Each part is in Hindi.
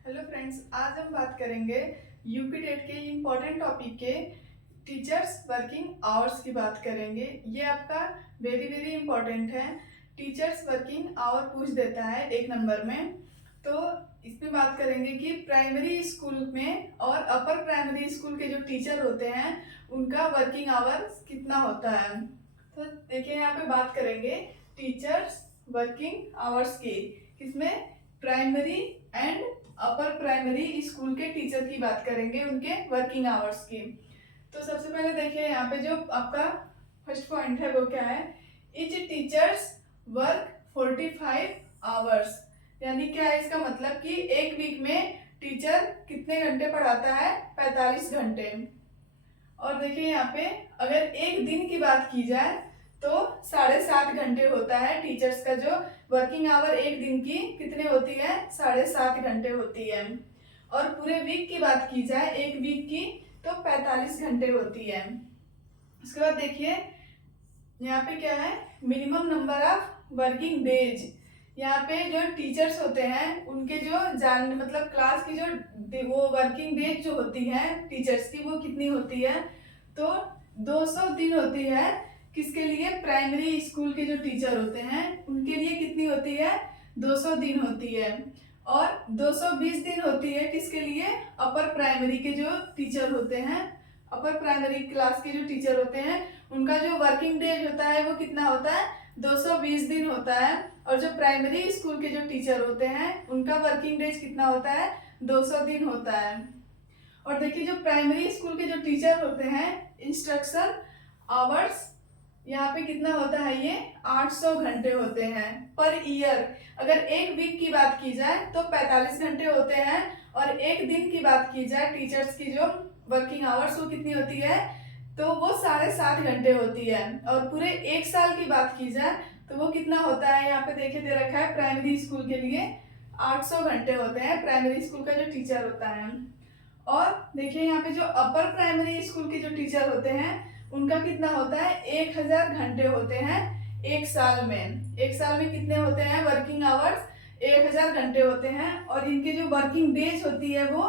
हेलो फ्रेंड्स, आज हम बात करेंगे यूपी टेट के इम्पोर्टेंट टॉपिक के टीचर्स वर्किंग आवर्स की बात करेंगे। ये आपका वेरी वेरी इम्पोर्टेंट है। टीचर्स वर्किंग आवर पूछ देता है 1 नंबर में। तो इसमें बात करेंगे कि प्राइमरी स्कूल में और अपर प्राइमरी स्कूल के जो टीचर होते हैं उनका वर्किंग आवर्स कितना होता है। तो देखिए, यहाँ पे बात करेंगे टीचर्स वर्किंग आवर्स की, इसमें primary and upper primary school के टीचर की बात करेंगे, उनके वर्किंग आवर्स की। तो सबसे पहले देखिए, यहाँ पे जो आपका फर्स्ट पॉइंट है वो क्या है, इच टीचर्स वर्क 45 आवर्स। यानी क्या है इसका मतलब कि एक वीक में टीचर कितने घंटे पढ़ाता है, 45 घंटे। और देखिए यहाँ पे अगर एक दिन की बात की जाए तो 7.5 घंटे होता है टीचर्स का जो वर्किंग आवर एक दिन की कितने होती है, 7.5 घंटे होती है। और पूरे वीक की बात की जाए, एक वीक की, तो 45 घंटे होती है। उसके बाद देखिए यहाँ पे क्या है, minimum number of working days. यहाँ पे जो टीचर्स होते हैं उनके जो मतलब क्लास की जो वो वर्किंग डेज जो होती है टीचर्स की, वो कितनी होती है, तो 200 दिन होती है। किसके लिए, प्राइमरी स्कूल के जो टीचर होते हैं उनके लिए कितनी होती है, 200 दिन होती है। और 220 दिन होती है किसके लिए, अपर प्राइमरी के जो टीचर होते हैं, अपर प्राइमरी क्लास के जो टीचर होते हैं उनका जो वर्किंग डेज होता है वो कितना होता है, 220 दिन होता है। और जो प्राइमरी स्कूल के जो टीचर होते हैं उनका वर्किंग डेज कितना होता है, 200 दिन होता है। और देखिए जो प्राइमरी स्कूल के जो टीचर होते हैं, इंस्ट्रक्शन आवर्स यहाँ पे कितना होता है, ये 800 घंटे होते हैं पर ईयर। अगर एक वीक की बात की जाए तो 45 घंटे होते हैं, और एक दिन की बात की जाए टीचर्स की जो वर्किंग आवर्स वो कितनी होती है, तो वो 7.5 घंटे होती है। और पूरे एक साल की बात की जाए तो वो कितना होता है, यहाँ पे देखिए दे रखा है प्राइमरी स्कूल के लिए 800 घंटे होते हैं, प्राइमरी स्कूल का जो टीचर होता है। और देखिए यहाँ पे जो अपर प्राइमरी स्कूल के जो टीचर होते हैं उनका कितना होता है, 1000 घंटे होते हैं एक साल में। एक साल में कितने होते हैं वर्किंग आवर्स, 1000 घंटे होते हैं। और इनकी जो वर्किंग डेज होती है वो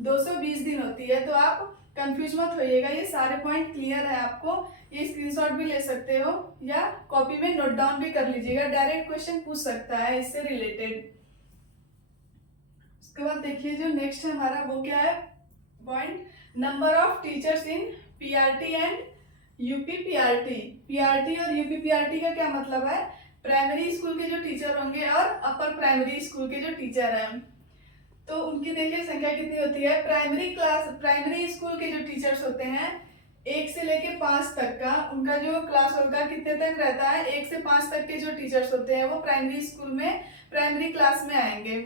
220 दिन होती है। तो आप कंफ्यूज मत होइएगा, ये सारे पॉइंट क्लियर है आपको। ये स्क्रीनशॉट भी ले सकते हो या कॉपी में नोट डाउन भी कर लीजिएगा, डायरेक्ट क्वेश्चन पूछ सकता है इससे रिलेटेड। उसके बाद देखिए जो नेक्स्ट है हमारा वो क्या है point, number of teachers in PRT and UP PRT. PRT और यूपी पीआरटी का क्या मतलब है, प्राइमरी स्कूल के जो टीचर होंगे और अपर प्राइमरी स्कूल के जो टीचर हैं, तो उनकी देखिए संख्या कितनी होती है। प्राइमरी स्कूल के जो टीचर्स होते हैं 1 से लेके 5 तक का उनका जो क्लास होगा कितने तक रहता है, 1 से 5 तक के जो टीचर्स होते हैं वो प्राइमरी स्कूल में प्राइमरी क्लास में आएंगे।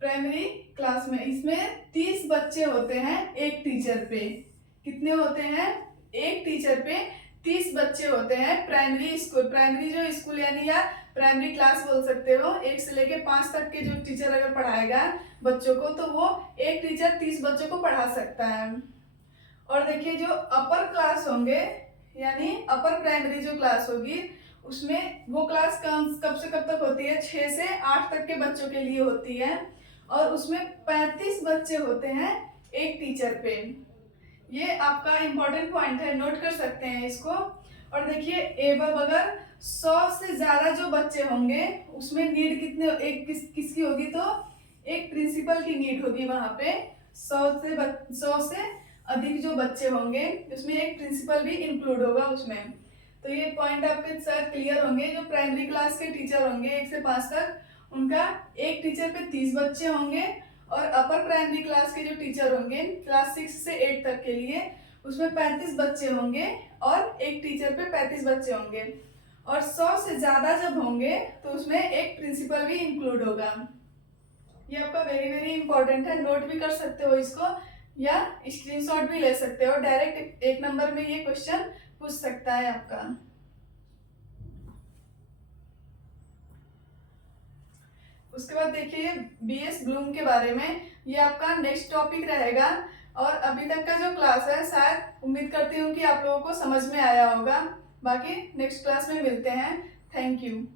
प्राइमरी क्लास में इसमें 30 बच्चे होते हैं एक टीचर पे। कितने होते हैं, एक टीचर पे 30 बच्चे होते हैं प्राइमरी स्कूल। प्राइमरी जो स्कूल यानी या प्राइमरी क्लास बोल सकते हो, 1 से लेके 5 तक के जो टीचर अगर पढ़ाएगा बच्चों को तो वो एक टीचर 30 बच्चों को पढ़ा सकता है। और देखिए जो अपर क्लास होंगे यानी अपर प्राइमरी जो क्लास होगी उसमें वो क्लास कब से कब तक होती है, 6 से 8 तक के बच्चों के लिए होती है। और उसमें 35 बच्चे होते हैं एक टीचर पे। ये आपका इम्पोर्टेंट पॉइंट है, नोट कर सकते हैं इसको। और देखिए एवं अगर 100 से ज्यादा जो बच्चे होंगे उसमें नीड कितने किसकी होगी, तो एक प्रिंसिपल की नीड होगी वहां पे। 100 से अधिक जो बच्चे होंगे उसमें एक प्रिंसिपल भी इंक्लूड होगा उसमें। तो ये पॉइंट आपके सर क्लियर होंगे। जो प्राइमरी क्लास के टीचर होंगे 1 से 5 तक उनका एक टीचर पे 30 बच्चे होंगे। और अपर प्राइमरी क्लास के जो टीचर होंगे क्लास 6 से 8 तक के लिए उसमें 35 बच्चे होंगे और एक टीचर पे 35 बच्चे होंगे। और 100 से ज्यादा जब होंगे तो उसमें एक प्रिंसिपल भी इंक्लूड होगा। ये आपका वेरी वेरी इंपॉर्टेंट है, नोट भी कर सकते हो इसको या स्क्रीनशॉट भी ले सकते हो। डायरेक्ट 1 नंबर में ये क्वेश्चन पूछ सकता है आपका। उसके बाद देखिए बीएस ब्लूम के बारे में, ये आपका नेक्स्ट टॉपिक रहेगा। और अभी तक का जो क्लास है शायद उम्मीद करती हूँ कि आप लोगों को समझ में आया होगा। बाकी नेक्स्ट क्लास में मिलते हैं। Thank you.